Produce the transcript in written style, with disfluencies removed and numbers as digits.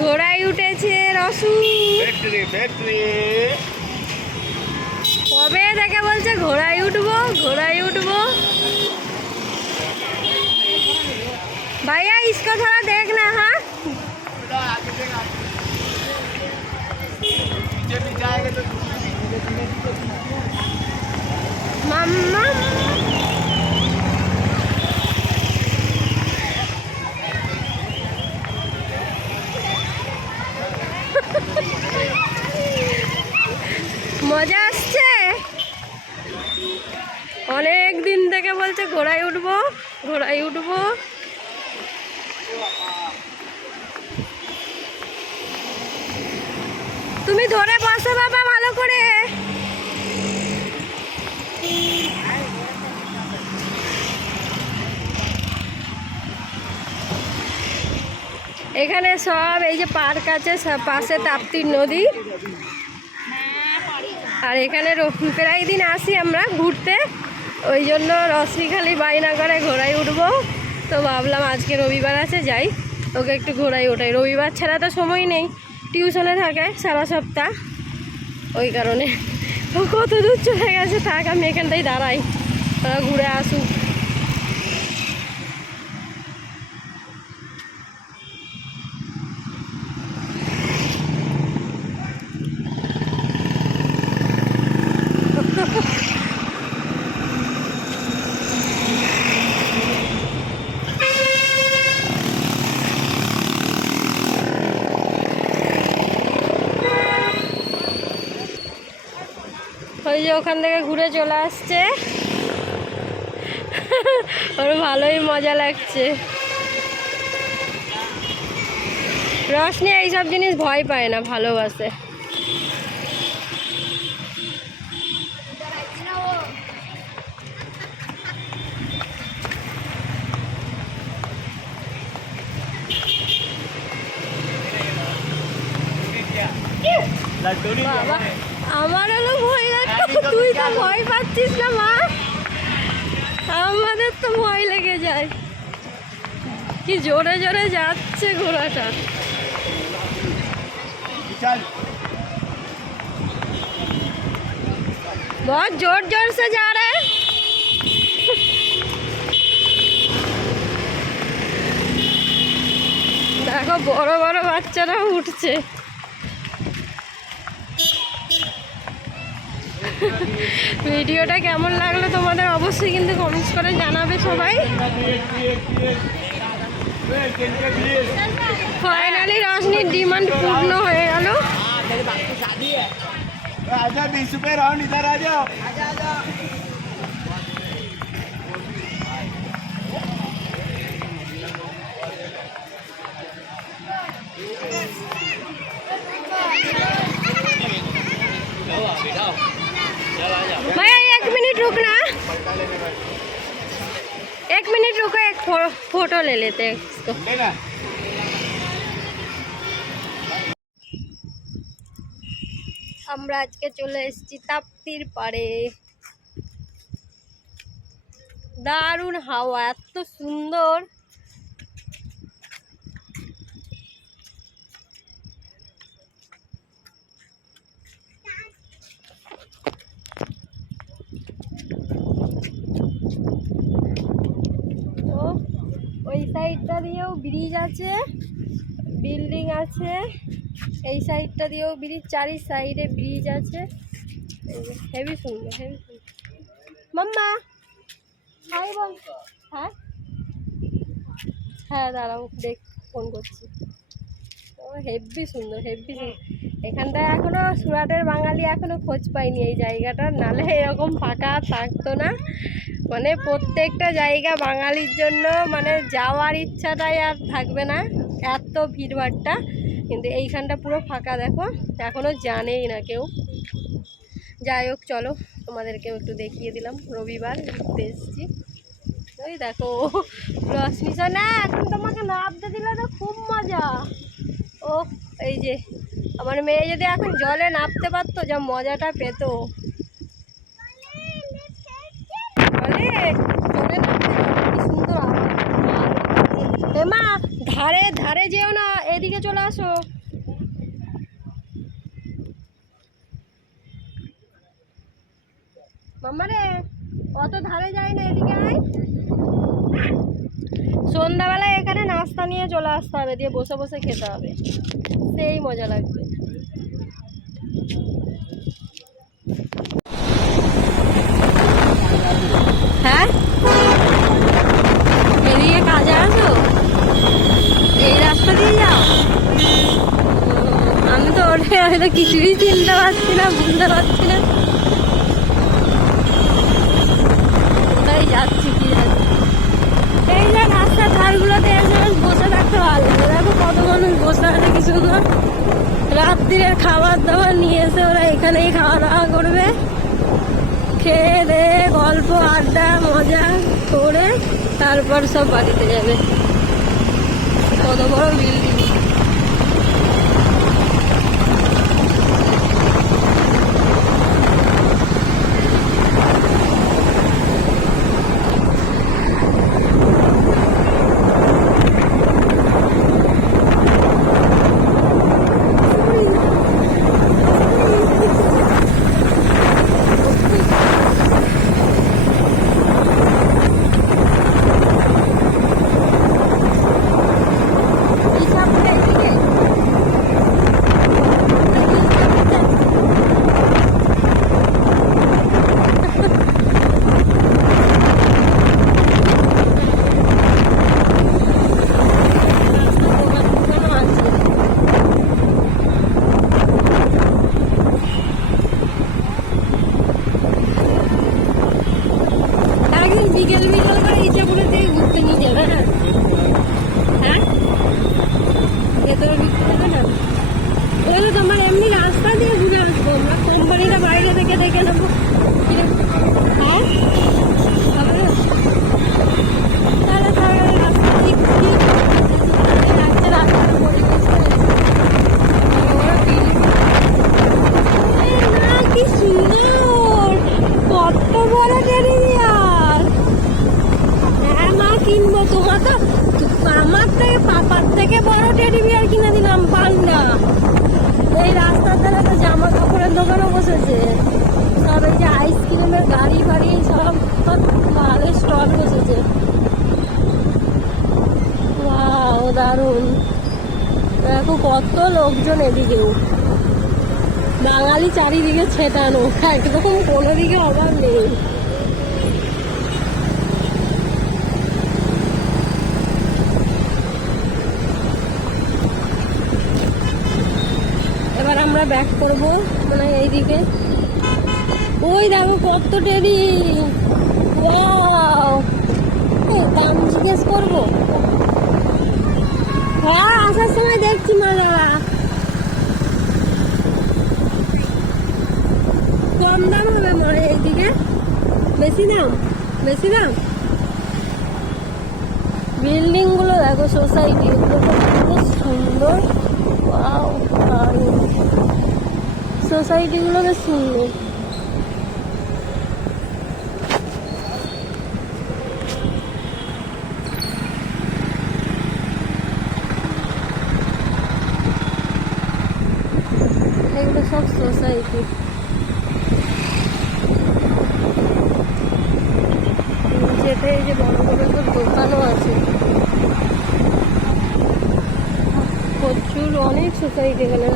ঘোড়ায় উঠেছে রসু। কবে থেকে বলছে ঘোড়ায় উঠবো ঘোড়ায় উঠবো। भैया इसको थोड़ा देखना। हाँ मम्मा মজা আসছে। অনেক দিন থেকে বলছে ঘোড়ায় উঠবো ঘোড়ায় উঠবো। তুমি ধরে বসো বাবা ভালো করে। এখানে সব এই যে পার্ক আছে, পাশে তাপ্তি নদী। আর এখানে প্রায় দিন আসি আমরা ঘুরতে, ওই জন্য রশ্মি খালি বায়না করে ঘোড়ায় উঠবো। তো ভাবলাম আজকে রবিবার আছে যাই, ওকে একটু ঘোড়ায় ওঠাই। রবিবার ছাড়া তো সময় নেই, টিউশনে থাকে সারা সপ্তাহ, ওই কারণে। ও কত দূর চলে গেছে, থাক আমি এখানটাই দাঁড়াই, ওরা ঘুরে আসুক। ওই যে ওখান থেকে ঘুরে চলে আসছে, ওর ভালোই মজা লাগছে। রশনি এইসব জিনিস ভয় পায় না, ভালোবাসে। বাবা আমার হলো ভয় লাগতো, তুই তো ভয় পাচ্ছিস না মা? আমাদের তো ভয় লেগে যায়, কি জোরে জোরে যাচ্ছে ঘোড়াটা। बहुत जोर जोर से जा रहे हैं। देखो বড় বড় বাচ্চারা উঠছে। ভিডিওটা কেমন লাগলো তোমাদের অবশ্যই কিন্তু কমেন্টস করে জানাবে সবাই। ফাইনালি রশনির ডিমান্ড পূর্ণ হয়ে গেল। आजा 20 रुपए राउंड इधर आ जाओ। भैया 1 मिनट रुकना, 1 मिनट रुको, एक फोटो ले लेते हैं इसको। আমরা আজকে চলে এসেছি তাপ্তির পাড়ে। দারুণ হাওয়া, এত সুন্দর। তো ওই সাইডটা দিয়েও ব্রিজ আছে, বিল্ডিং আছে, এই সাইডটা দিয়েও ব্রিজ, চারি সাইডে ব্রিজ আছে। হেভি সুন্দর, হেভি সুন্দর। মাম্মা হাই বল। হ্যাঁ হ্যাঁ দাঁড়াও দেখ, ফোন করছি। তো হেভি সুন্দর, হেভি সুন্দর। এখানটায় এখনো সুরাটের বাঙালি এখনো খোঁজ পাইনি এই জায়গাটার, নালে এরকম ফাঁকা থাকতো না। মানে প্রত্যেকটা জায়গা বাঙালির জন্য, মানে যাওয়ার ইচ্ছাটাই আর থাকবে না, এত ভিড়ভাড়টা। কিন্তু এইখানটা পুরো ফাঁকা, দেখো এখনো জানেই না কেউ। যাই হোক চলো, তোমাদেরকেও একটু দেখিয়ে দিলাম, রবিবার ঘুরতে এসেছি। ওই দেখো রশ্মিসা, না এখন তোমাকে নামতে দিলে তো খুব মজা। ও এই যে আমার মেয়ে যদি এখন জলে নামতে পারতো, যা মজাটা পেত। জলে নামতে কি সুন্দর আওয়াজ। মা ধারে ধারে যেও না, এদিকে চলে আসো। মাম্মা রে, অত ধারে যাই না, এদিকে আয়। সন্ধ্যাবেলায় এখানে নাস্তা নিয়ে চলে আসতে হবে, দিয়ে বসে বসে খেতে হবে, সেই মজা লাগবে। হ্যাঁ, এদিকে কাজে আসো, এই রাস্তা দিয়ে যাও। আমি তো ওঠে, আমি তো কিছুই চিনতে পারছি না, বুঝতে পারছি না কোথায় যাচ্ছি কি যাচ্ছি। এই যে রাস্তার ধারগুলোতে এসে বেশ বসে থাকতে ভালো লাগে। দেখো কত মানুষ বসে আছে কি সুন্দর। রাত্রিরের খাবার দাবার নিয়ে এসে ওরা এখানেই খাওয়া দাওয়া করবে, খেয়ে দেয়ে গল্প আড্ডা মজা করে তারপর সব বাড়িতে যাবে। কত বড় বিল্ডিং। বিকেল বিকেল করে ইচ্ছাপুরের থেকে ঘুরতে নিয়ে যাবে। হ্যাঁ হ্যাঁ, ভেতরে ঢুকতে হবে না, এগুলো তোমার এমনি রাস্তা দিয়ে ঘুরে আসবো আমরা, কোম্পানিটা বাইরে থেকে দেখে নেবো। হ্যাঁ, তাহলে তাহলে রাস্তা দিক রাস্তার পরিবেশটা কি সুন্দর, কত বড় টেরিবিয়ার। হ্যাঁ মা, কিনবো। তোমার তো, আমার থেকে পাপার থেকে বড় টেরিবিয়ার কিনে দিলাম, পান্ডা। এই রাস্তার ধারে তো জামা কাপড়ের দোকানও বসেছে, সব এই যে আইসক্রিমের গাড়ি ফাড়ি সব ভালো স্টল বসেছে। ওয়াও, দারুণ। দেখো কত লোকজন এদিকেও, বাঙালি চারিদিকে ছেটানো, একদম কোনো দিকে অভাব নেই। এবার আমরা ব্যাক করবো মানে এইদিকে। ওই দেখো কত টেরি। ওয়াও, দাম জিজ্ঞেস করবো। হ্যাঁ, আসার সময় দেখছি মালা কম দাম হবে মনে হয়, এইদিকে বেশি দাম, বেশি দাম। বিল্ডিং গুলো দেখো, সোসাইটি গুলো কত সুন্দর। ওয়াও, সোসাইটি গুলো বেশ সুন্দর। এগুলো সব সোসাইটি। যেটা এই যে বড় বড় সব দোকানও আছে, প্রচুর অনেক সোসাইটি এখানে।